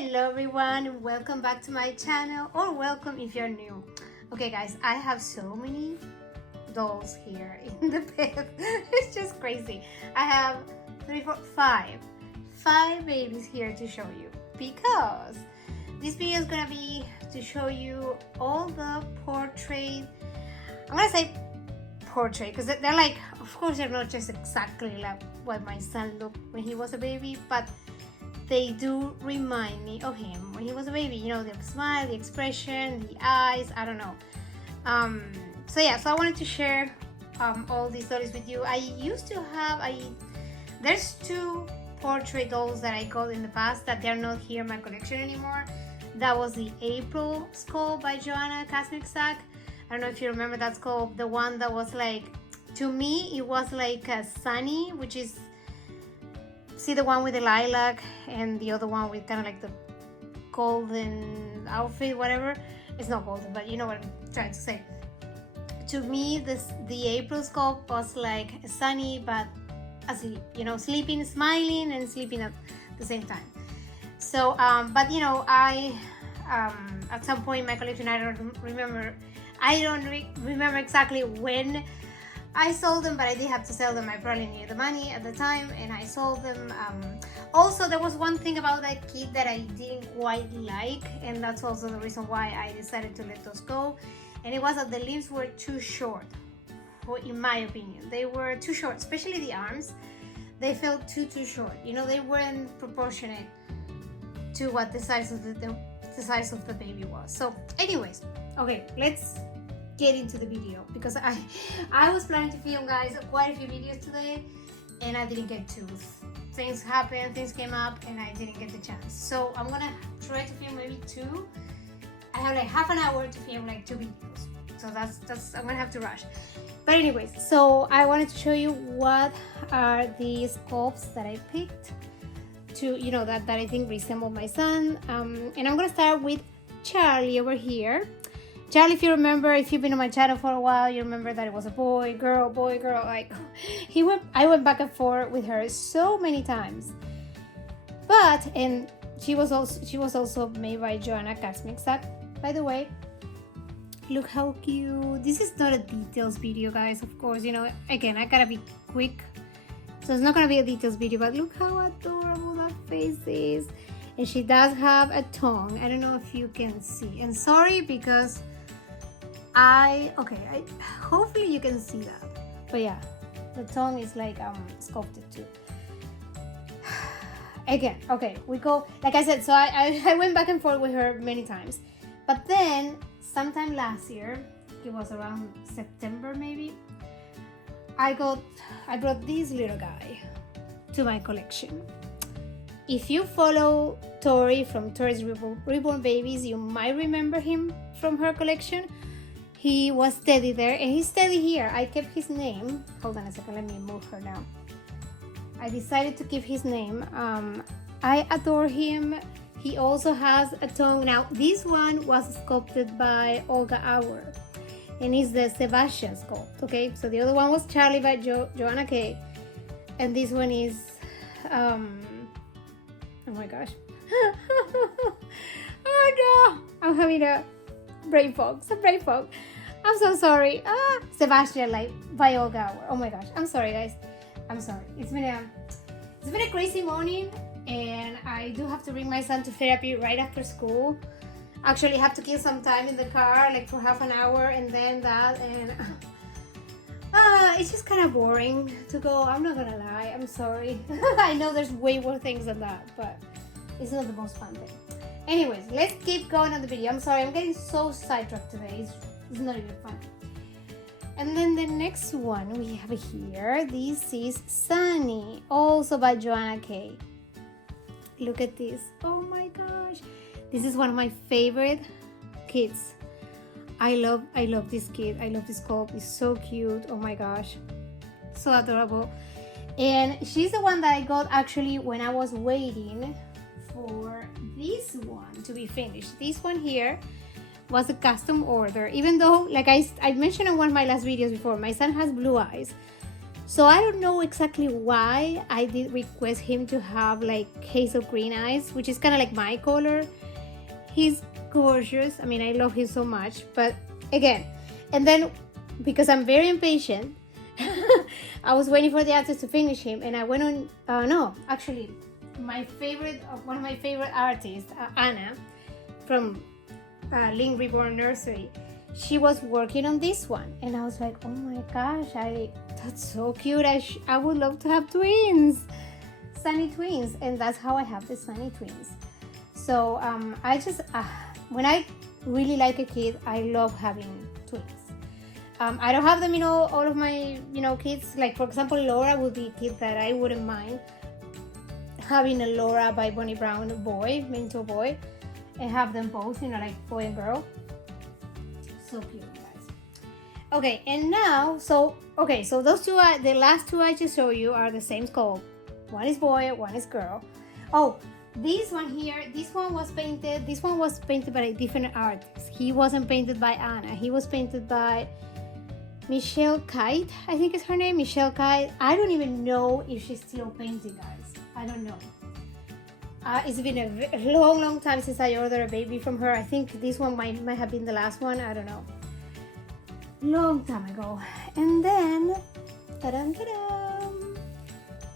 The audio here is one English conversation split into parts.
Hello everyone, welcome back to my channel, or welcome if you're new. Okay guys, I have so many dolls here in the bed. It's just crazy. I have 3, 4, 5 babies here to show you, because this video is gonna be to show you all the portrait. I'm gonna say portrait because they're like, of course they're not just exactly like what my son looked when he was a baby, but they do remind me of him when he was a baby. You know, the smile, the expression, the eyes, I don't know. So I wanted to share all these stories with you. I used to have, there's 2 portrait dolls that I got in the past that they're not here in my collection anymore. That was the April skull by Joanna Kasmik-Sack. I don't know if you remember that skull, the one that was like, to me, it was like a sunny, which is, see the one with the lilac and the other one with kind of like the golden outfit, whatever. It's not golden, but you know what I'm trying to say. To me, the April skull was like a sunny, but asleep, you know, sleeping, smiling, and sleeping at the same time. So, but you know, at some point in my collection, I don't remember exactly when I sold them, but I did have to sell them. I probably needed the money at the time, and I sold them. Also, there was one thing about that kit that I didn't quite like, and that's also the reason why I decided to let those go. And it was that the limbs were too short, in my opinion. They were too short, especially the arms. They felt too short. You know, they weren't proportionate to what the size of the size of the baby was. So, anyways, okay, let's get into the video, because I was planning to film, guys, quite a few videos today, and I didn't get to. Things happened, things came up, and I didn't get the chance. So I'm gonna try to film maybe 2. I have like half an hour to film like 2 videos, so that's I'm gonna have to rush. But anyways, so I wanted to show you what are the sculpts that I picked to, you know, that I think resemble my son. And I'm gonna start with Charlie over here. Charlie, if you remember, if you've been on my channel for a while, you remember that it was a boy, girl, like I went back and forth with her so many times. And she was also made by Joanna Kasmik-Sack, by the way. Look how cute. This is not a details video, guys, of course, you know, again, I gotta be quick, so it's not gonna be a details video, but look how adorable that face is. And she does have a tongue. I don't know if you can see, and sorry because hopefully you can see that. But yeah, the tongue is like sculpted too. Again, okay, we go, like I said, so I went back and forth with her many times. But then sometime last year, it was around September maybe, I brought this little guy to my collection. If you follow Tori from Tori's Reborn Babies, you might remember him from her collection. He was steady there, and he's steady here. I kept his name. Hold on a second, let me move her now. I decided to keep his name. I adore him. He also has a tongue. Now, this one was sculpted by Olga Auer, and it's the Sebastian sculpt, okay? So the other one was Charlie by Joanna K. And this one is, oh my gosh. Oh no, I'm having a brain fog. I'm so sorry. Sebastian, like by Olga Auer. Oh my gosh, I'm sorry, guys. I'm sorry. It's been a crazy morning, and I do have to bring my son to therapy right after school. Actually, have to kill some time in the car, like for half an hour, and then that, and it's just kind of boring to go. I'm not gonna lie. I'm sorry. I know there's way more things than that, but it's not the most fun thing. Anyways, let's keep going on the video. I'm sorry, I'm getting so sidetracked today. It's not even fun. And then the next one we have here, this is Sunny, also by Joanna K. Look at this. Oh my gosh. This is one of my favorite kits. I love this kit. I love this sculpt. It's so cute. Oh my gosh. So adorable. And she's the one that I got actually when I was waiting for this one to be finished. This one here was a custom order, even though, like I mentioned in one of my last videos before, my son has blue eyes, So I don't know exactly why I did request him to have like hazel green eyes, which is kind of like my color. He's gorgeous. I mean, I love him so much. But again, and then because I'm very impatient, I was waiting for the artist to finish him, and I went on. No, actually, one of my favorite artists, Anna, from Reborn Nursery. She was working on this one, and I was like, oh my gosh, that's so cute. I would love to have twins, Sunny twins, and that's how I have the Sunny twins. So I just when I really like a kid, I love having twins. I don't have them, all of my, kids. Like, for example, Laura would be a kid that I wouldn't mind having a Laura by Bonnie Brown boy, mentor boy, and have them both, like boy and girl. So cute, guys. Okay, and now, so those two are, the last two I just showed you are the same scope. One is boy, one is girl. Oh, this one here, this one was painted by a different artist. He wasn't painted by Anna. He was painted by Michelle Kite, I think is her name, Michelle Kite. I don't even know if she's still painting, guys. I don't know. It's been a long time since I ordered a baby from her. I think this one might have been the last one. I don't know. Long time ago. And then, ta-dam,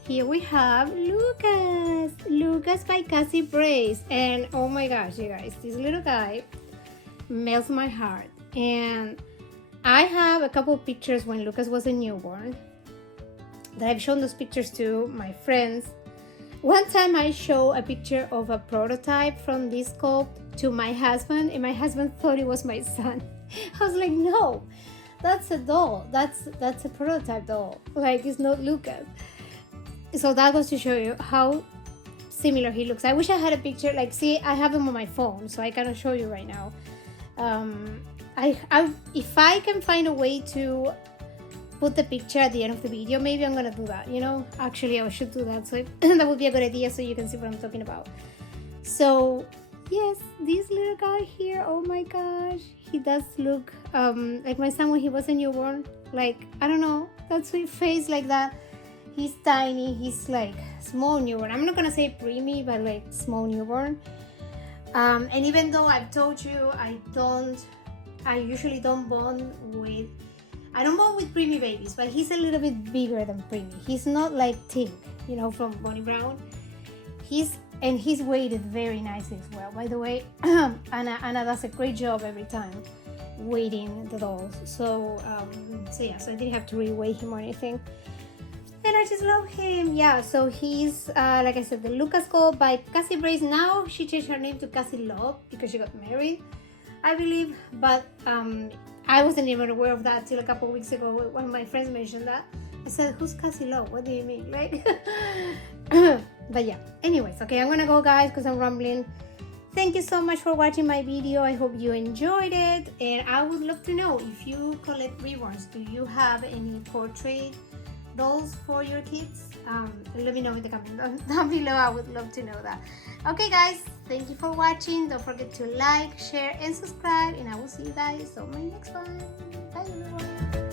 here we have Lucas by Cassie Brace. And oh my gosh, you guys, this little guy melts my heart. And I have a couple of pictures when Lucas was a newborn that I've shown those pictures to my friends. One time I showed a picture of a prototype from this sculpt to my husband, and my husband thought it was my son. I was like, no, that's a doll. That's a prototype doll. Like, it's not Lucas. So that was to show you how similar he looks. I wish I had a picture. Like, see, I have him on my phone, so I cannot show you right now. If I can find a way to put the picture at the end of the video, maybe I'm gonna do that, actually I should do that, so that would be a good idea, so you can see what I'm talking about. So yes, this little guy here, oh my gosh, he does look like my son when he was a newborn. Like, I don't know, that sweet face like that. He's tiny, he's like small newborn. I'm not gonna say preemie, but like small newborn. And even though I've told you I usually don't bond with preemie babies, but he's a little bit bigger than preemie. He's not like Tink, from Bonnie Brown. He's weighted very nicely as well. By the way, Anna does a great job every time weighting the dolls. So yeah, so I didn't have to reweigh him or anything. And I just love him. Yeah, so he's, like I said, the Lucas Gold by Cassie Brace. Now she changed her name to Cassie Love because she got married, I believe. But I wasn't even aware of that till a couple of weeks ago when my friends mentioned that. I said, who's Cassie Love? What do you mean, right? But yeah, anyways, okay, I'm gonna go, guys, because I'm rambling. Thank you so much for watching my video. I hope you enjoyed it. And I would love to know, if you collect reborns, do you have any portrait dolls for your kids? Let me know in the comments down below. I would love to know that. Okay, guys, thank you for watching. Don't forget to like, share, and subscribe, and I will see you guys on my next one. Bye, everyone.